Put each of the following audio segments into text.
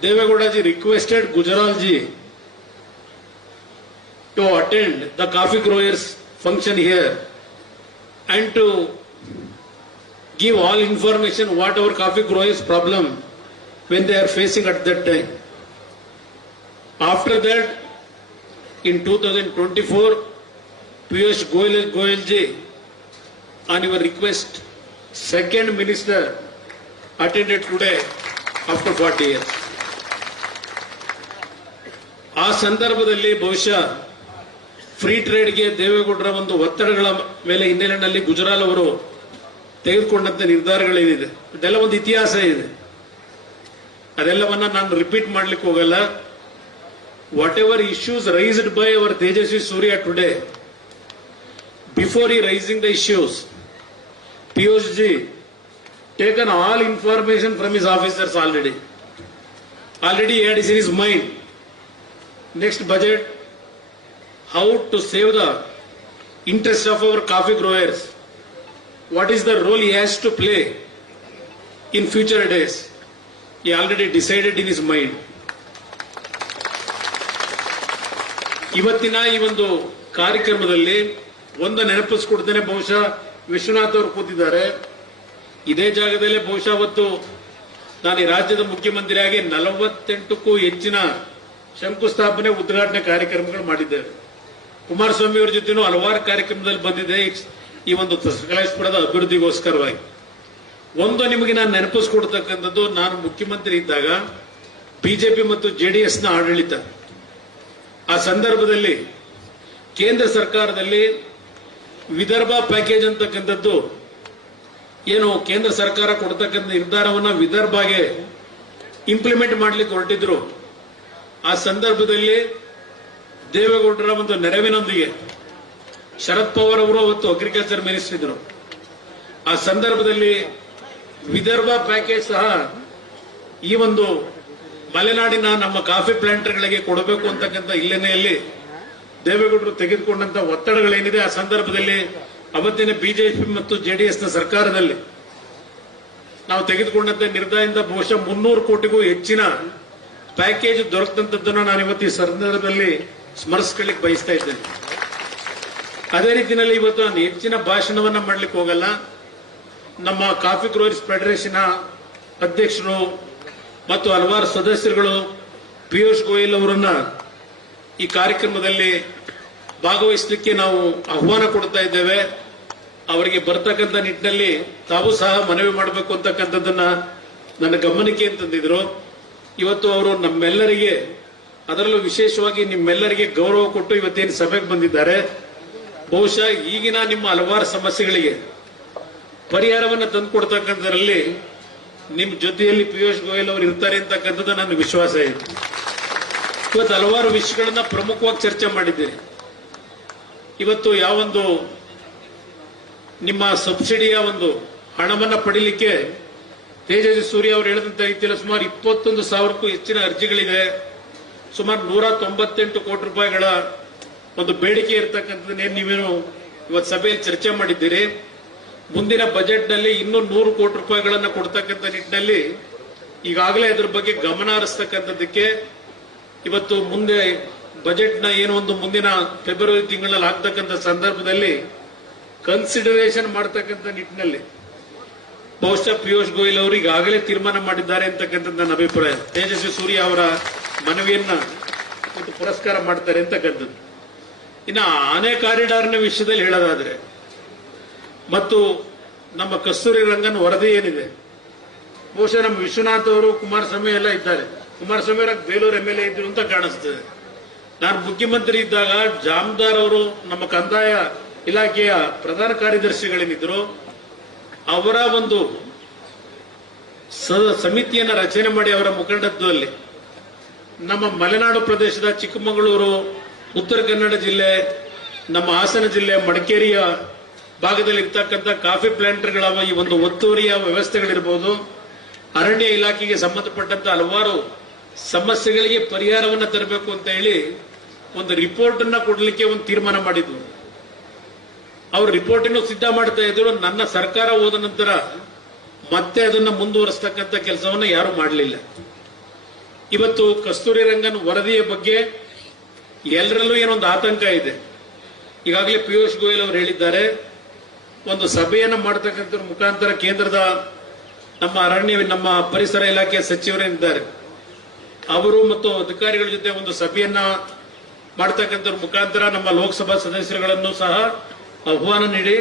Devegowda ji requested Gujaral ji to attend the coffee growers function here and to give all information what our coffee growers problem when they are facing at that time. After that, in 2024, Piyush Goyal, Goyal ji, on your request, second minister attended today after 40 years. ಆ ಸಂದರ್ಭದಲ್ಲಿ ಬಹುಶಃ free ಟ್ರೇಡ್ಗೆ ದೇವೇಗೌಡರ ಒಂದು ಒತ್ತಡಗಳ ಮೇಲೆ ಹಿನ್ನೆಲೆಯಲ್ಲಿ ಗುಜರಾಲ್ ಅವರು ತೆಗೆದುಕೊಂಡಂತ ನಿರ್ಧಾರಗಳೇನಿದೆ ಅದೆಲ್ಲ ಒಂದು ಇತಿಹಾಸ ಇದೆ. ಅದೆಲ್ಲವನ್ನ ನಾನು ರಿಪೀಟ್ ಮಾಡ್ಲಿಕ್ಕೆ ಹೋಗಲ್ಲ. Whatever issues raised by our Tejasvi Surya today before he raising the issues Piyush ji taken all information from his officers already already had is in his mind. Next budget how to save the interest of our coffee growers what is the role he has to play in future days he already decided in his mind ಇವತ್ತಿನ ಈ ಒಂದು ಕಾರ್ಯಕ್ರಮದಲ್ಲಿ ಒಂದು ನೆನಪಿಸ್ಕೊಡ್ತೇನೆ ಬಹುಶಃ ವಿಶ್ವನಾಥ್ ಅವರು ಕೂತಿದ್ದಾರೆ ಇದೇ ಜಾಗದಲ್ಲೇ ಬಹುಶಃ ಅವತ್ತು ನಾನು ಈ ರಾಜ್ಯದ ಮುಖ್ಯಮಂತ್ರಿಯಾಗಿ ನಲವತ್ತೆಂಟಕ್ಕೂ ಹೆಚ್ಚಿನ ಶಂಕುಸ್ಥಾಪನೆ, ಉದ್ಘಾಟನೆ ಕಾರ್ಯಕ್ರಮಗಳು ಮಾಡಿದ್ದೇವೆ. ಕುಮಾರಸ್ವಾಮಿ ಅವರ ಜೊತೆನೂ ಹಲವಾರು ಕಾರ್ಯಕ್ರಮದಲ್ಲಿ ಬಂದಿದೆ. ಈ- ಒಂದು ಸಕಲೇಶ್ಪುರದ ಅಭಿವೃದ್ಧಿಗೋಸ್ಕರವಾಗಿ. ಒಂದು ನಿಮಗೆ ನಾನು ನೆನಪಿಸ್ಕೊಡ್ತಕ್ಕಂಥದ್ದು, ನಾನು ಮುಖ್ಯಮಂತ್ರಿ ಇದ್ದಾಗ ಬಿಜೆಪಿ ಮತ್ತು ಜೆಡಿಎಸ್ನ ಆಡಳಿತ. ಆ ಸಂದರ್ಭದಲ್ಲಿ ಕೇಂದ್ರ ಸರ್ಕಾರದಲ್ಲಿ ವಿದರ್ಭ ಪ್ಯಾಕೇಜ್ ಅಂತಕ್ಕಂಥದ್ದು ಏನು ಕೇಂದ್ರ ಸರ್ಕಾರ ಕೊಡ್ತಕ್ಕಂಥ ನಿರ್ಧಾರವನ್ನ ವಿದರ್ಭಗೆ ಇಂಪ್ಲಿಮೆಂಟ್ ಮಾಡಲಿಕ್ಕೆ ಹೊರಟಿದ್ರು. ಆ ಸಂದರ್ಭದಲ್ಲಿ ದೇವೇಗೌಡರ ಒಂದು ನೆರವಿನೊಂದಿಗೆ ಶರದ್ ಪವಾರ್ ಅವರು ಅವತ್ತು ಅಗ್ರಿಕಲ್ಚರ್ ಮಿನಿಸ್ಟರ್ ಇದ್ರು ಆ ಸಂದರ್ಭದಲ್ಲಿ ವಿದರ್ಭ ಪ್ಯಾಕೇಜ್ ಸಹ ಈ ಒಂದು ಮಲೆನಾಡಿನ ನಮ್ಮ ಕಾಫಿ ಪ್ಲಾಂಟರ್ಗಳಿಗೆ ಕೊಡಬೇಕು ಅಂತಕ್ಕಂಥ ಹಿನ್ನೆಲೆಯಲ್ಲಿ ದೇವೇಗೌಡರು ತೆಗೆದುಕೊಂಡಂತ ಒತ್ತಡಗಳೇನಿದೆ, ಆ ಸಂದರ್ಭದಲ್ಲಿ ಅವತ್ತಿನ ಬಿಜೆಪಿ ಮತ್ತು ಜೆಡಿಎಸ್ನ ಸರ್ಕಾರದಲ್ಲಿ ನಾವು ತೆಗೆದುಕೊಂಡಂತ ನಿರ್ಧಾರದಿಂದ ಬಹುಶಃ ಮುನ್ನೂರು ಕೋಟಿಗೂ ಹೆಚ್ಚಿನ ಪ್ಯಾಕೇಜ್ ದೊರಕಂತದ್ದನ್ನು ನಾನು ಇವತ್ತು ಈ ಸಂದರ್ಭದಲ್ಲಿ ಸ್ಮರಿಸ್ಕೊಳ್ಳಿಕ್ಕೆ ಬಯಸ್ತಾ ಇದ್ದೇನೆ. ಅದೇ ರೀತಿಯಲ್ಲಿ ಇವತ್ತು ನಾನು ಹೆಚ್ಚಿನ ಭಾಷಣವನ್ನ ಮಾಡ್ಲಿಕ್ಕೆ ಹೋಗಲ್ಲ. ನಮ್ಮ ಕಾಫಿ ಗ್ರೋರ್ಸ್ ಫೆಡರೇಷನ್ ಅಧ್ಯಕ್ಷರು ಮತ್ತು ಹಲವಾರು ಸದಸ್ಯರುಗಳು ಪಿಯೂಷ್ ಗೋಯಲ್ ಅವರನ್ನ ಈ ಕಾರ್ಯಕ್ರಮದಲ್ಲಿ ಭಾಗವಹಿಸಲಿಕ್ಕೆ ನಾವು ಆಹ್ವಾನ ಕೊಡ್ತಾ ಇದ್ದೇವೆ. ಅವರಿಗೆ ಬರ್ತಕ್ಕಂಥ ನಿಟ್ಟಿನಲ್ಲಿ ತಾವು ಸಹ ಮನವಿ ಮಾಡಬೇಕು ಅಂತಕ್ಕಂಥದ್ದನ್ನ ನನ್ನ ಗಮನಕ್ಕೆ ತಂದಿದ್ರು. ಇವತ್ತು ಅವರು ನಮ್ಮೆಲ್ಲರಿಗೆ, ಅದರಲ್ಲೂ ವಿಶೇಷವಾಗಿ ನಿಮ್ಮೆಲ್ಲರಿಗೆ ಗೌರವ ಕೊಟ್ಟು ಇವತ್ತೇನು ಸಭೆಗೆ ಬಂದಿದ್ದಾರೆ, ಬಹುಶಃ ಈಗಿನ ನಿಮ್ಮ ಹಲವಾರು ಸಮಸ್ಯೆಗಳಿಗೆ ಪರಿಹಾರವನ್ನು ತಂದುಕೊಡ್ತಕ್ಕಂಥದ್ರಲ್ಲಿ ನಿಮ್ಮ ಜೊತೆಯಲ್ಲಿ ಪಿಯೂಷ್ ಗೋಯಲ್ ಅವರು ಇರ್ತಾರೆ ಅಂತಕ್ಕಂಥದ್ದು ನನ್ನ ವಿಶ್ವಾಸ ಇದೆ. ಇವತ್ತು ಹಲವಾರು ವಿಷಯಗಳನ್ನ ಪ್ರಮುಖವಾಗಿ ಚರ್ಚೆ ಮಾಡಿದ್ದೇನೆ. ಇವತ್ತು ಯಾವೊಂದು ನಿಮ್ಮ ಸಬ್ಸಿಡಿಯ ಒಂದು ಹಣವನ್ನ ಪಡಿಲಿಕ್ಕೆ ತೇಜಸ್ವಿ ಸೂರ್ಯ ಅವರು ಹೇಳಿದಂತ ರೀತಿಯಲ್ಲಿ ಸುಮಾರು ಇಪ್ಪತ್ತೊಂದು ಸಾವಿರಕ್ಕೂ ಹೆಚ್ಚಿನ ಅರ್ಜಿಗಳಿದೆ ಸುಮಾರು ನೂರ ತೊಂಬತ್ತೆಂಟು ಕೋಟಿ ರೂಪಾಯಿಗಳ ಒಂದು ಬೇಡಿಕೆ ಇರತಕ್ಕಂಥದ್ದನ್ನೇನು ನೀವೇನು ಇವತ್ತು ಸಭೆಯಲ್ಲಿ ಚರ್ಚೆ ಮಾಡಿದ್ದೀರಿ. ಮುಂದಿನ ಬಜೆಟ್ನಲ್ಲಿ ಇನ್ನೂ ನೂರು ಕೋಟಿ ರೂಪಾಯಿಗಳನ್ನು ಕೊಡ್ತಕ್ಕಂಥ ನಿಟ್ಟಿನಲ್ಲಿ ಈಗಾಗಲೇ ಅದ್ರ ಬಗ್ಗೆ ಗಮನ ಹರಿಸ್ತಕ್ಕಂಥದ್ದಕ್ಕೆ ಇವತ್ತು ಮುಂದೆ ಬಜೆಟ್ನ ಏನು ಒಂದು ಮುಂದಿನ ಫೆಬ್ರವರಿ ತಿಂಗಳಲ್ಲಿ ಆಗ್ತಕ್ಕಂಥ ಸಂದರ್ಭದಲ್ಲಿ ಕನ್ಸಿಡರೇಷನ್ ಮಾಡ್ತಕ್ಕಂಥ ನಿಟ್ಟಿನಲ್ಲಿ ಬಹುಶಃ ಪಿಯೂಷ್ ಗೋಯಲ್ ಅವರು ಈಗಾಗಲೇ ತೀರ್ಮಾನ ಮಾಡಿದ್ದಾರೆ ಅಂತಕ್ಕಂಥದ್ದು ನನ್ನ ಅಭಿಪ್ರಾಯ. ತೇಜಸ್ವಿ ಸೂರ್ಯ ಅವರ ಮನವಿಯನ್ನ ಮತ್ತು ಪುರಸ್ಕಾರ ಮಾಡ್ತಾರೆ ಅಂತಕ್ಕಂಥದ್ದು. ಇನ್ನು ಆನೆ ಕಾರಿಡಾರ್ನ ವಿಷಯದಲ್ಲಿ ಹೇಳೋದಾದ್ರೆ, ಮತ್ತು ನಮ್ಮ ಕಸ್ತೂರಿ ರಂಗನ್ ವರದಿ ಏನಿದೆ? ಬಹುಶಃ ನಮ್ಮ ವಿಶ್ವನಾಥ್ ಅವರು, ಕುಮಾರಸ್ವಾಮಿ ಎಲ್ಲ ಇದ್ದಾರೆ. ಕುಮಾರಸ್ವಾಮಿ ಅವರ ಬೇಲೂರು ಎಂ ಎಲ್ ಎ ಇದ್ರು ಅಂತ ಕಾಣಿಸ್ತದೆ. ನಾನು ಮುಖ್ಯಮಂತ್ರಿ ಇದ್ದಾಗ ಜಾಮದಾರ್ ಅವರು ನಮ್ಮ ಕಂದಾಯ ಇಲಾಖೆಯ ಪ್ರಧಾನ ಕಾರ್ಯದರ್ಶಿಗಳೇನಿದ್ರು ಅವರ ಒಂದು ಸಮಿತಿಯನ್ನ ರಚನೆ ಮಾಡಿ ಅವರ ಮುಖಂಡತ್ವದಲ್ಲಿ ನಮ್ಮ ಮಲೆನಾಡು ಪ್ರದೇಶದ ಚಿಕ್ಕಮಗಳೂರು, ಉತ್ತರ ಕನ್ನಡ ಜಿಲ್ಲೆ, ನಮ್ಮ ಹಾಸನ ಜಿಲ್ಲೆ, ಮಡಿಕೇರಿಯ ಭಾಗದಲ್ಲಿ ಇರ್ತಕ್ಕಂಥ ಕಾಫಿ ಪ್ಲಾಂಟ್ಗಳ ಈ ಒಂದು ಒತ್ತುವರಿಯ ವ್ಯವಸ್ಥೆಗಳಿರ್ಬೋದು, ಅರಣ್ಯ ಇಲಾಖೆಗೆ ಸಂಬಂಧಪಟ್ಟಂತ ಹಲವಾರು ಸಮಸ್ಯೆಗಳಿಗೆ ಪರಿಹಾರವನ್ನ ತರಬೇಕು ಅಂತ ಹೇಳಿ ಒಂದು ರಿಪೋರ್ಟ್ ಅನ್ನ ಕೊಡಲಿಕ್ಕೆ ಒಂದು ತೀರ್ಮಾನ ಮಾಡಿದ್ವು. ಅವ್ರು ರಿಪೋರ್ಟ್ ಅನ್ನು ಸಿದ್ಧ ಮಾಡ್ತಾ ಇದ್ರು, ನನ್ನ ಸರ್ಕಾರ ಹೋದ ನಂತರ ಮತ್ತೆ ಅದನ್ನ ಮುಂದುವರಿಸ್ತಕ್ಕಂಥ ಕೆಲಸವನ್ನ ಯಾರು ಮಾಡಲಿಲ್ಲ. ಇವತ್ತು ಕಸ್ತೂರಿ ರಂಗನ್ ವರದಿಯ ಬಗ್ಗೆ ಎಲ್ಲರಲ್ಲೂ ಏನೊಂದು ಆತಂಕ ಇದೆ. ಈಗಾಗಲೇ ಪಿಯೂಷ್ ಗೋಯಲ್ ಅವರು ಹೇಳಿದ್ದಾರೆ, ಒಂದು ಸಭೆಯನ್ನು ಮಾಡತಕ್ಕಂಥ ಮುಖಾಂತರ ಕೇಂದ್ರದ ನಮ್ಮ ಅರಣ್ಯ, ನಮ್ಮ ಪರಿಸರ ಇಲಾಖೆಯ ಸಚಿವರೇನಿದ್ದಾರೆ ಅವರು ಮತ್ತು ಅಧಿಕಾರಿಗಳ ಜೊತೆ ಒಂದು ಸಭೆಯನ್ನ ಮಾಡತಕ್ಕಂಥ ಮುಖಾಂತರ ನಮ್ಮ ಲೋಕಸಭಾ ಸದಸ್ಯರುಗಳನ್ನು ಸಹ ಆಹ್ವಾನ ನೀಡಿ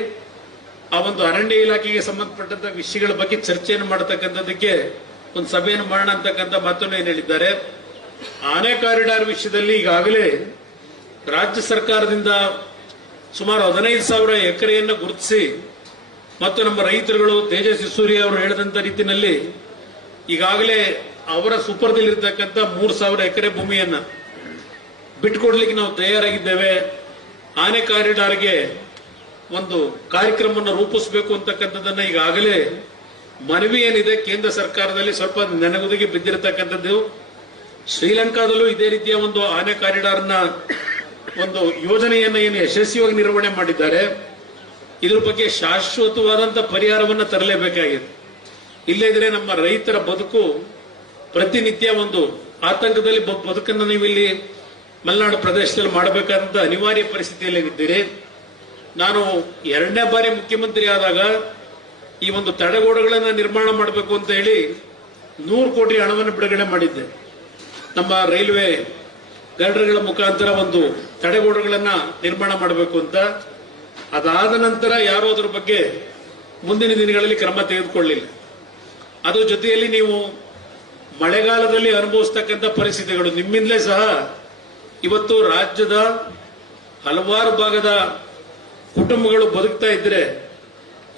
ಆ ಒಂದು ಅರಣ್ಯ ಇಲಾಖೆಗೆ ಸಂಬಂಧಪಟ್ಟಂತ ವಿಷಯಗಳ ಬಗ್ಗೆ ಚರ್ಚೆಯನ್ನು ಮಾಡತಕ್ಕಂಥದ್ದಕ್ಕೆ ಒಂದು ಸಭೆಯನ್ನು ಮಾಡೋಣ ಅಂತಕ್ಕಂಥ ಮಾತನ್ನು ಏನು ಹೇಳಿದ್ದಾರೆ. ಆನೆ ಕಾರಿಡಾರ್ ವಿಷಯದಲ್ಲಿ ಈಗಾಗಲೇ ರಾಜ್ಯ ಸರ್ಕಾರದಿಂದ ಸುಮಾರು ಹದಿನೈದು ಸಾವಿರ ಎಕರೆಯನ್ನು ಗುರುತಿಸಿ ಮತ್ತು ನಮ್ಮ ರೈತರುಗಳು ತೇಜಸ್ವಿ ಸೂರ್ಯ ಅವರು ಹೇಳಿದಂತ ರೀತಿಯಲ್ಲಿ ಈಗಾಗಲೇ ಅವರ ಸುಪರ್ದಲ್ಲಿರ್ತಕ್ಕಂಥ ಮೂರು ಸಾವಿರ ಎಕರೆ ಭೂಮಿಯನ್ನ ಬಿಟ್ಕೊಡ್ಲಿಕ್ಕೆ ನಾವು ತಯಾರಾಗಿದ್ದೇವೆ. ಆನೆ ಕಾರಿಡಾರ್ಗೆ ಒಂದು ಕಾರ್ಯಕ್ರಮವನ್ನು ರೂಪಿಸಬೇಕು ಅಂತಕ್ಕಂಥದ್ದನ್ನ ಈಗಾಗಲೇ ಮನವಿ ಏನಿದೆ ಕೇಂದ್ರ ಸರ್ಕಾರದಲ್ಲಿ ಸ್ವಲ್ಪ ನೆನಗುದಿಗೆ ಬಿದ್ದಿರತಕ್ಕಂಥದ್ದು. ಶ್ರೀಲಂಕಾದಲ್ಲೂ ಇದೇ ರೀತಿಯ ಒಂದು ಆನೆ ಕಾರಿಡಾರ್ನ ಒಂದು ಯೋಜನೆಯನ್ನು ಏನು ಯಶಸ್ವಿಯಾಗಿ ನಿರ್ವಹಣೆ ಮಾಡಿದ್ದಾರೆ. ಇದ್ರ ಬಗ್ಗೆ ಶಾಶ್ವತವಾದಂತ ಪರಿಹಾರವನ್ನು ತರಲೇಬೇಕಾಗಿದೆ. ಇಲ್ಲದಿದ್ರೆ ನಮ್ಮ ರೈತರ ಬದುಕು ಪ್ರತಿನಿತ್ಯ ಒಂದು ಆತಂಕದಲ್ಲಿ ಬದುಕನ್ನು ನೀವು ಇಲ್ಲಿ ಮಲೆನಾಡು ಪ್ರದೇಶದಲ್ಲಿ ಮಾಡಬೇಕಾದಂತ ಅನಿವಾರ್ಯ ಪರಿಸ್ಥಿತಿಯಲ್ಲಿ ಇದ್ದೀರಿ ನಾನು ಎರಡನೇ ಬಾರಿ ಮುಖ್ಯಮಂತ್ರಿ ಆದಾಗ ಈ ಒಂದು ತಡೆಗೋಡೆಗಳನ್ನು ನಿರ್ಮಾಣ ಮಾಡಬೇಕು ಅಂತ ಹೇಳಿ ನೂರು ಕೋಟಿ ಹಣವನ್ನು ಬಿಡುಗಡೆ ಮಾಡಿದ್ದೆ. ನಮ್ಮ ರೈಲ್ವೆ ಗರ್ಡರ್ಗಳ ಮುಖಾಂತರ ಒಂದು ತಡೆಗೋಡೆಗಳನ್ನು ನಿರ್ಮಾಣ ಮಾಡಬೇಕು ಅಂತ. ಅದಾದ ನಂತರ ಯಾರೂ ಅದ್ರ ಬಗ್ಗೆ ಮುಂದಿನ ದಿನಗಳಲ್ಲಿ ಕ್ರಮ ತೆಗೆದುಕೊಳ್ಳಿಲ್ಲ ಅದರ ಜೊತೆಯಲ್ಲಿ ನೀವು ಮಳೆಗಾಲದಲ್ಲಿ ಅನುಭವಿಸ್ತಕ್ಕಂಥ ಪರಿಸ್ಥಿತಿಗಳು. ನಿಮ್ಮಿಂದಲೇ ಸಹ ಇವತ್ತು ರಾಜ್ಯದ ಹಲವಾರು ಭಾಗದ ಕುಟುಂಬಗಳು ಬದುಕ್ತಾ ಇದ್ರೆ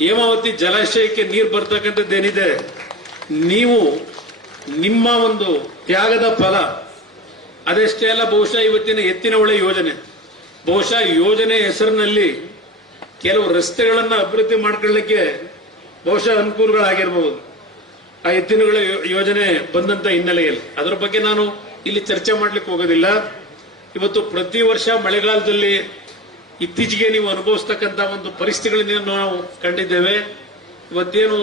ಹೇಮಾವತಿ ಜಲಾಶಯಕ್ಕೆ ನೀರು ಬರ್ತಕ್ಕಂಥದ್ದೇನಿದೆ? ನೀವು ನಿಮ್ಮ ಒಂದು ತ್ಯಾಗದ ಫಲ. ಅದೆಷ್ಟೇ ಅಲ್ಲ, ಬಹುಶಃ ಇವತ್ತಿನ ಎತ್ತಿನ ಹೊಳೆ ಯೋಜನೆ. ಬಹುಶಃ ಯೋಜನೆ ಹೆಸರಿನಲ್ಲಿ ಕೆಲವು ರಸ್ತೆಗಳನ್ನ ಅಭಿವೃದ್ಧಿ ಮಾಡ್ಕೊಳ್ಳಿಕ್ಕೆ ಬಹುಶಃ ಅನುಕೂಲಗಳಾಗಿರಬಹುದು ಆ ಎತ್ತಿನಗಳ ಯೋಜನೆ ಬಂದಂತ ಹಿನ್ನೆಲೆಯಲ್ಲಿ. ಅದರ ಬಗ್ಗೆ ನಾನು ಇಲ್ಲಿ ಚರ್ಚೆ ಮಾಡ್ಲಿಕ್ಕೆ ಹೋಗೋದಿಲ್ಲ. ಇವತ್ತು ಪ್ರತಿ ವರ್ಷ ಮಳೆಗಾಲದಲ್ಲಿ ಇತ್ತೀಚೆಗೆ ನೀವು ಅನುಭವಿಸ್ತಕ್ಕಂಥ ಒಂದು ಪರಿಸ್ಥಿತಿಗಳನ್ನು ನಾವು ಕಂಡಿದ್ದೇವೆ, ಇವತ್ತೇನು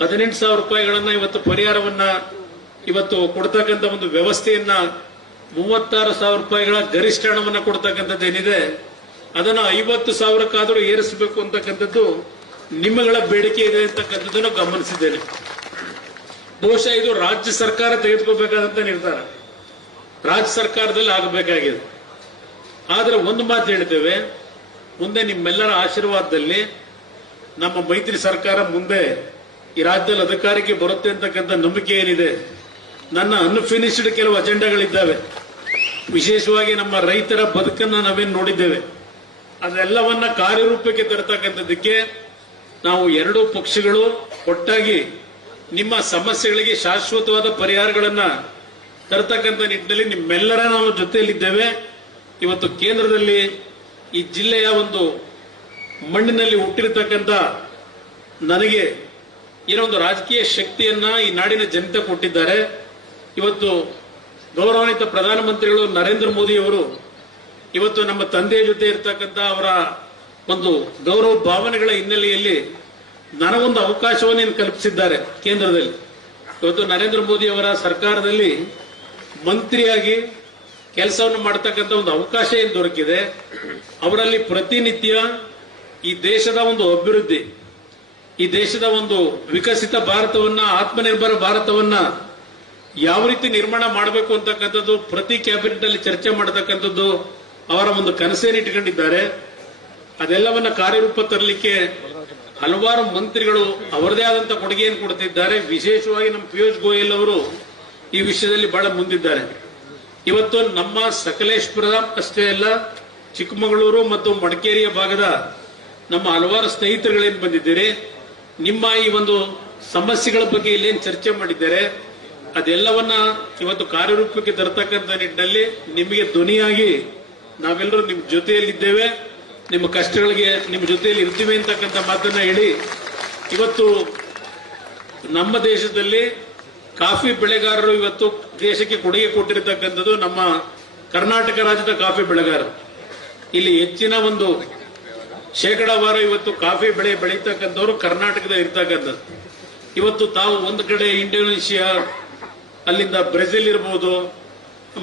ಹದಿನೆಂಟು ಸಾವಿರ ರೂಪಾಯಿಗಳನ್ನ ಇವತ್ತು ಪರಿಹಾರವನ್ನ ಇವತ್ತು ಕೊಡ್ತಕ್ಕಂಥ ಒಂದು ವ್ಯವಸ್ಥೆಯನ್ನ ಮೂವತ್ತಾರು ಸಾವಿರ ರೂಪಾಯಿಗಳ ಗರಿಷ್ಠ ಹಣವನ್ನ ಕೊಡ್ತಕ್ಕಂಥದ್ದು ಏನಿದೆ, ಅದನ್ನು ಐವತ್ತು ಸಾವಿರಕ್ಕಾದರೂ ಏರಿಸಬೇಕು ಅಂತಕ್ಕಂಥದ್ದು ನಿಮ್ಮಗಳ ಬೇಡಿಕೆ ಇದೆ ಅಂತಕ್ಕಂಥದ್ದನ್ನು ಗಮನಿಸಿದ್ದೇನೆ. ಬಹುಶಃ ಇದು ರಾಜ್ಯ ಸರ್ಕಾರ ತೆಗೆದುಕೋಬೇಕಾದಂತ ನಿರ್ಧಾರ. ರಾಜ್ಯ ಸರ್ಕಾರದಲ್ಲಿ ಆಗಬೇಕಾಗಿದೆ. ಆದರೆ ಒಂದು ಮಾತು ಹೇಳ್ತೇವೆ, ಮುಂದೆ ನಿಮ್ಮೆಲ್ಲರ ಆಶೀರ್ವಾದದಲ್ಲಿ ನಮ್ಮ ಮೈತ್ರಿ ಸರ್ಕಾರ ಮುಂದೆ ಈ ರಾಜ್ಯದಲ್ಲಿ ಅಧಿಕಾರಕ್ಕೆ ಬರುತ್ತೆ ಅಂತಕ್ಕಂಥ ನಂಬಿಕೆ ಏನಿದೆ, ನನ್ನ ಅನ್ಫಿನಿಶ್ಡ್ ಕೆಲವು ಅಜೆಂಡಾಗಳಿದ್ದಾವೆ. ವಿಶೇಷವಾಗಿ ನಮ್ಮ ರೈತರ ಬದುಕನ್ನ ನಾವೇನು ನೋಡಿದ್ದೇವೆ, ಅದೆಲ್ಲವನ್ನ ಕಾರ್ಯರೂಪಕ್ಕೆ ತರತಕ್ಕಂಥದ್ದಕ್ಕೆ ನಾವು ಎರಡೂ ಪಕ್ಷಗಳು ಒಟ್ಟಾಗಿ ನಿಮ್ಮ ಸಮಸ್ಯೆಗಳಿಗೆ ಶಾಶ್ವತವಾದ ಪರಿಹಾರಗಳನ್ನ ತರತಕ್ಕಂಥ ನಿಟ್ಟಿನಲ್ಲಿ ನಿಮ್ಮೆಲ್ಲರ ನಾವು ಜೊತೆಯಲ್ಲಿದ್ದೇವೆ. ಇವತ್ತು ಕೇಂದ್ರದಲ್ಲಿ ಈ ಜಿಲ್ಲೆಯ ಒಂದು ಮಣ್ಣಿನಲ್ಲಿ ಹುಟ್ಟಿರತಕ್ಕಂಥ ನನಗೆ ಏನೋ ಒಂದು ರಾಜಕೀಯ ಶಕ್ತಿಯನ್ನ ಈ ನಾಡಿನ ಜನತೆ ಕೊಟ್ಟಿದ್ದಾರೆ. ಇವತ್ತು ಗೌರವಾನ್ವಿತ ಪ್ರಧಾನಮಂತ್ರಿಗಳು ನರೇಂದ್ರ ಮೋದಿ ಅವರು ಇವತ್ತು ನಮ್ಮ ತಂದೆಯ ಜೊತೆ ಇರತಕ್ಕಂಥ ಅವರ ಒಂದು ಗೌರವ ಭಾವನೆಗಳ ಹಿನ್ನೆಲೆಯಲ್ಲಿ ನನಗೊಂದು ಅವಕಾಶವನ್ನು ಕಲ್ಪಿಸಿದ್ದಾರೆ ಕೇಂದ್ರದಲ್ಲಿ. ಇವತ್ತು ನರೇಂದ್ರ ಮೋದಿ ಅವರ ಸರ್ಕಾರದಲ್ಲಿ ಮಂತ್ರಿಯಾಗಿ ಕೆಲಸವನ್ನು ಮಾಡತಕ್ಕಂತ ಒಂದು ಅವಕಾಶ ಏನು ದೊರಕಿದೆ. ಅವರಲ್ಲಿ ಪ್ರತಿನಿತ್ಯ ಈ ದೇಶದ ಒಂದು ಅಭಿವೃದ್ಧಿ, ಈ ದೇಶದ ಒಂದು ವಿಕಸಿತ ಭಾರತವನ್ನ, ಆತ್ಮನಿರ್ಭರ ಭಾರತವನ್ನ ಯಾವ ರೀತಿ ನಿರ್ಮಾಣ ಮಾಡಬೇಕು ಅಂತಕ್ಕಂಥದ್ದು, ಪ್ರತಿ ಕ್ಯಾಬಿನೆಟ್ ಅಲ್ಲಿ ಚರ್ಚೆ ಮಾಡತಕ್ಕಂಥದ್ದು ಅವರ ಒಂದು ಕನಸೇನು ಇಟ್ಕೊಂಡಿದ್ದಾರೆ. ಅದೆಲ್ಲವನ್ನ ಕಾರ್ಯರೂಪ ತರಲಿಕ್ಕೆ ಹಲವಾರು ಮಂತ್ರಿಗಳು ಅವರದೇ ಆದಂತ ಕೊಡುಗೆಯನ್ನು ಕೊಡ್ತಿದ್ದಾರೆ. ವಿಶೇಷವಾಗಿ ನಮ್ಮ ಪಿಯೂಷ್ ಗೋಯಲ್ ಅವರು ಈ ವಿಷಯದಲ್ಲಿ ಬಹಳ ಮುಂದಿದ್ದಾರೆ. ಇವತ್ತು ನಮ್ಮ ಸಕಲೇಶ್ಪುರ ಅಷ್ಟೇ ಅಲ್ಲ, ಚಿಕ್ಕಮಗಳೂರು ಮತ್ತು ಮಡಿಕೇರಿಯ ಭಾಗದ ನಮ್ಮ ಹಲವಾರು ಸ್ನೇಹಿತರುಗಳೇನು ಬಂದಿದ್ದೀರಿ, ನಿಮ್ಮ ಈ ಒಂದು ಸಮಸ್ಯೆಗಳ ಬಗ್ಗೆ ಇಲ್ಲೇನು ಚರ್ಚೆ ಮಾಡಿದ್ದಾರೆ, ಅದೆಲ್ಲವನ್ನ ಇವತ್ತು ಕಾರ್ಯರೂಪಕ್ಕೆ ತರತಕ್ಕಂಥ ನಿಟ್ಟಿನಲ್ಲಿ ನಿಮಗೆ ಧ್ವನಿಯಾಗಿ ನಾವೆಲ್ಲರೂ ನಿಮ್ಮ ಜೊತೆಯಲ್ಲಿದ್ದೇವೆ. ನಿಮ್ಮ ಕಷ್ಟಗಳಿಗೆ ನಿಮ್ಮ ಜೊತೆಯಲ್ಲಿ ಇರ್ತೀವಿ ಅಂತಕ್ಕಂಥ ಮಾತನ್ನ ಹೇಳಿ, ಇವತ್ತು ನಮ್ಮ ದೇಶದಲ್ಲಿ ಕಾಫಿ ಬೆಳೆಗಾರರು ಇವತ್ತು ದೇಶಕ್ಕೆ ಕೊಡುಗೆ ಕೊಟ್ಟಿರತಕ್ಕಂಥದ್ದು ನಮ್ಮ ಕರ್ನಾಟಕ ರಾಜ್ಯದ ಕಾಫಿ ಬೆಳೆಗಾರರು. ಇಲ್ಲಿ ಹೆಚ್ಚಿನ ಒಂದು ಶೇಕಡಾವಾರು ಇವತ್ತು ಕಾಫಿ ಬೆಳೆ ಬೆಳೀತಕ್ಕಂಥವ್ರು ಕರ್ನಾಟಕದ ಇರ್ತಕ್ಕಂಥದ್ದು. ಇವತ್ತು ತಾವು ಒಂದು ಕಡೆ ಇಂಡೋನೇಷಿಯಾ, ಅಲ್ಲಿಂದ ಬ್ರೆಜಿಲ್ ಇರ್ಬೋದು,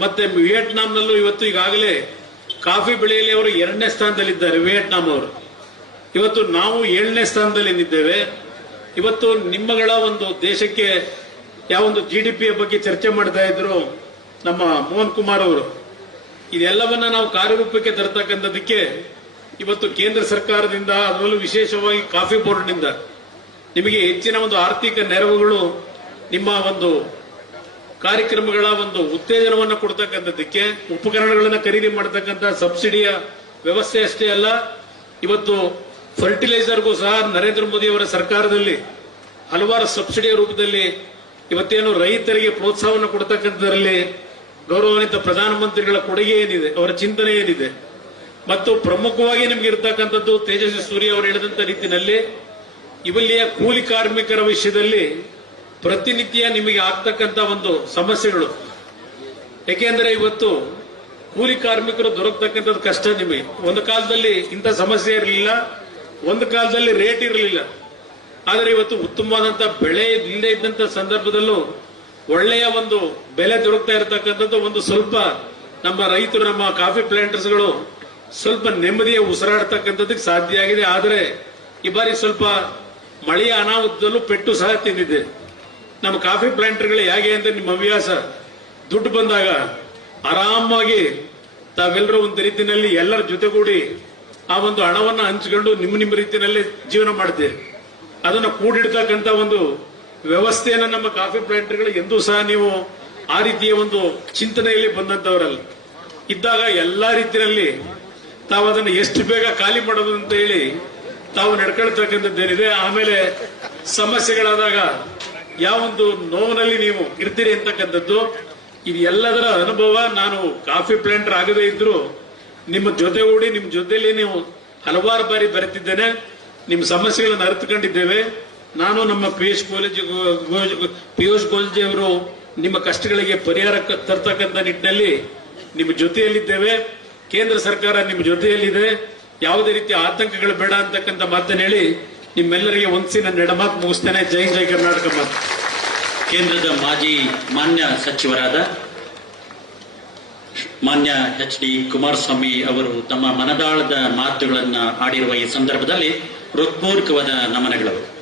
ಮತ್ತೆ ವಿಯೆಟ್ನಾಂನಲ್ಲೂ ಇವತ್ತು ಈಗಾಗಲೇ ಕಾಫಿ ಬೆಳೆಯಲ್ಲಿ ಅವರು ಎರಡನೇ ಸ್ಥಾನದಲ್ಲಿದ್ದಾರೆ, ವಿಯೆಟ್ನಾಂ ಅವರು. ಇವತ್ತು ನಾವು ಏಳನೇ ಸ್ಥಾನದಲ್ಲಿ ನಿಂತಿದ್ದೇವೆ ಇವತ್ತು ನಿಮ್ಮಗಳ ಒಂದು ದೇಶಕ್ಕೆ ಯಾವೊಂದು ಜಿ ಡಿ ಪಿಯ ಬಗ್ಗೆ ಚರ್ಚೆ ಮಾಡ್ತಾ ಇದ್ರು ನಮ್ಮ ಮೋಹನ್ ಕುಮಾರ್ ಅವರು. ಇದೆಲ್ಲವನ್ನ ನಾವು ಕಾರ್ಯರೂಪಕ್ಕೆ ತರತಕ್ಕಂಥದಕ್ಕೆ ಇವತ್ತು ಕೇಂದ್ರ ಸರ್ಕಾರದಿಂದ ಅದರಲ್ಲೂ ವಿಶೇಷವಾಗಿ ಕಾಫಿ ಬೋರ್ಡ್ನಿಂದ ನಿಮಗೆ ಹೆಚ್ಚಿನ ಒಂದು ಆರ್ಥಿಕ ನೆರವುಗಳು ನಿಮ್ಮ ಒಂದು ಕಾರ್ಯಕ್ರಮಗಳ ಒಂದು ಉತ್ತೇಜನವನ್ನು ಕೊಡ್ತಕ್ಕಂಥದ್ದಕ್ಕೆ, ಉಪಕರಣಗಳನ್ನು ಖರೀದಿ ಮಾಡತಕ್ಕಂಥ ಸಬ್ಸಿಡಿಯ ವ್ಯವಸ್ಥೆ ಅಷ್ಟೇ ಅಲ್ಲ, ಇವತ್ತು ಫರ್ಟಿಲೈಸರ್ಗೂ ಸಹ ನರೇಂದ್ರ ಮೋದಿ ಅವರ ಸರ್ಕಾರದಲ್ಲಿ ಹಲವಾರು ಸಬ್ಸಿಡಿಯ ರೂಪದಲ್ಲಿ ಇವತ್ತೇನು ರೈತರಿಗೆ ಪ್ರೋತ್ಸಾಹವನ್ನು ಕೊಡ್ತಕ್ಕಂಥದ್ರಲ್ಲಿ ಗೌರವಾನ್ವಿತ ಪ್ರಧಾನಮಂತ್ರಿಗಳ ಕೊಡುಗೆ ಏನಿದೆ, ಅವರ ಚಿಂತನೆ ಏನಿದೆ, ಮತ್ತು ಪ್ರಮುಖವಾಗಿ ನಿಮ್ಗೆ ಇರ್ತಕ್ಕಂಥದ್ದು ತೇಜಸ್ವಿ ಸೂರ್ಯ ಅವರು ಹೇಳಿದಂತ ರೀತಿಯಲ್ಲಿ ಇವಲ್ಲಿಯ ಕೂಲಿ ಕಾರ್ಮಿಕರ ವಿಷಯದಲ್ಲಿ ಪ್ರತಿನಿತ್ಯ ನಿಮಗೆ ಆಗ್ತಕ್ಕಂಥ ಒಂದು ಸಮಸ್ಯೆಗಳು. ಏಕೆಂದರೆ ಇವತ್ತು ಕೂಲಿ ಕಾರ್ಮಿಕರು ದೊರಕತಕ್ಕಂಥದ್ದು ಕಷ್ಟ ನಿಮಗೆ. ಒಂದು ಕಾಲದಲ್ಲಿ ಇಂಥ ಸಮಸ್ಯೆ ಇರಲಿಲ್ಲ, ಒಂದು ಕಾಲದಲ್ಲಿ ರೇಟ್ ಇರಲಿಲ್ಲ. ಆದರೆ ಇವತ್ತು ಉತ್ತಮವಾದಂತ ಬೆಳೆ ಇಲ್ಲದೆ ಇದ್ದಂತ ಸಂದರ್ಭದಲ್ಲೂ ಒಳ್ಳೆಯ ಒಂದು ಬೆಲೆ ದೊರಕ್ತಾ ಇರತಕ್ಕಂಥದ್ದು ಒಂದು ಸ್ವಲ್ಪ ನಮ್ಮ ರೈತರು, ನಮ್ಮ ಕಾಫಿ ಪ್ಲಾಂಟರ್ಸ್ಗಳು ಸ್ವಲ್ಪ ನೆಮ್ಮದಿಯ ಉಸಿರಾಡ್ತಕ್ಕಂಥದ್ದಕ್ಕೆ ಸಾಧ್ಯ ಆಗಿದೆ. ಆದರೆ ಈ ಬಾರಿ ಸ್ವಲ್ಪ ಮಳೆಯ ಅನಾಹುತದಲ್ಲೂ ಪೆಟ್ಟು ಸಹ ತಿಂದಿದೆ. ನಮ್ಮ ಕಾಫಿ ಪ್ಲಾಂಟರ್ಗಳು ಹೇಗೆ ಅಂದ್ರೆ ನಿಮ್ಮ ಹವ್ಯಾಸ ದುಡ್ಡು ಬಂದಾಗ ಆರಾಮಾಗಿ ತಾವೆಲ್ಲರೂ ಒಂದು ರೀತಿಯಲ್ಲಿ ಎಲ್ಲರ ಜೊತೆಗೂಡಿ ಆ ಒಂದು ಹಣವನ್ನು ಹಂಚಿಕೊಂಡು ನಿಮ್ಮ ನಿಮ್ಮ ರೀತಿಯಲ್ಲಿ ಜೀವನ ಮಾಡ್ತೀರಿ. ಅದನ್ನ ಕೂಡಿಡ್ತಕ್ಕಂಥ ಒಂದು ವ್ಯವಸ್ಥೆಯನ್ನು ನಮ್ಮ ಕಾಫಿ ಪ್ಲಾಂಟ್ಗಳು ಎಂದೂ ಸಹ ನೀವು ಆ ರೀತಿಯ ಒಂದು ಚಿಂತನೆಯಲ್ಲಿ ಬಂದಂತವರಲ್ಲ ಇದ್ದಾಗ ಎಲ್ಲ ರೀತಿಯಲ್ಲಿ ತಾವು ಅದನ್ನು ಎಷ್ಟು ಬೇಗ ಖಾಲಿ ಮಾಡೋದು ಅಂತ ಹೇಳಿ ತಾವು ನಡ್ಕೊಳ್ತಕ್ಕಂಥದ್ದೇನಿದೆ. ಆಮೇಲೆ ಸಮಸ್ಯೆಗಳಾದಾಗ ಯಾವ ಒಂದು ನೋವಿನಲ್ಲಿ ನೀವು ಇರ್ತೀರಿ ಅಂತಕ್ಕಂಥದ್ದು, ಇದು ಎಲ್ಲದರ ಅನುಭವ. ನಾನು ಕಾಫಿ ಪ್ಲಾಂಟರ್ ಆಗದೇ ಇದ್ರು ನಿಮ್ಮ ಜೊತೆಗೂಡಿ ನಿಮ್ಮ ಜೊತೆಯಲ್ಲಿ ನೀವು ಹಲವಾರು ಬಾರಿ ಬೆರೆತಿದ್ದೇನೆ ನಿಮ್ಮ ಸಮಸ್ಯೆಗಳನ್ನು ಅರ್ಥಕೊಂಡಿದ್ದೇವೆ ನಾನು ನಮ್ಮ ಪಿಯೂಷ್ ಕಾಲೇಜ್ ಪಿಯೂಷ್ ಗೋಲ್ಜಿ ಅವರು ನಿಮ್ಮ ಕಷ್ಟಗಳಿಗೆ ಪರಿಹಾರ ತರ್ತಕ್ಕಂಥ ನಿಟ್ಟಿನಲ್ಲಿ ನಿಮ್ಮ ಜೊತೆಯಲ್ಲಿದ್ದೇವೆ. ಕೇಂದ್ರ ಸರ್ಕಾರ ನಿಮ್ಮ ಜೊತೆಯಲ್ಲಿದೆ. ಯಾವುದೇ ರೀತಿಯ ಆತಂಕಗಳು ಬೇಡ ಅಂತಕ್ಕಂಥ ಮಾತನ್ನು ಹೇಳಿ ನಿಮ್ಮೆಲ್ಲರಿಗೆ ಒಂದ್ಸಿ ನನ್ನ ಎಡಮಾತು ಮುಗಿಸ್ತೇನೆ. ಜೈ ಜೈ ಕರ್ನಾಟಕ ಮಾತು. ಕೇಂದ್ರದ ಮಾಜಿ ಮಾನ್ಯ ಸಚಿವರಾದ ಮಾನ್ಯ ಎಚ್ ಡಿ ಕುಮಾರಸ್ವಾಮಿ ಅವರು ತಮ್ಮ ಮನದಾಳದ ಮಾತುಗಳನ್ನು ಆಡಿರುವ ಈ ಸಂದರ್ಭದಲ್ಲಿ ಹೃತ್ಪೂರ್ವಕವಾದ ನಮನಗಳು.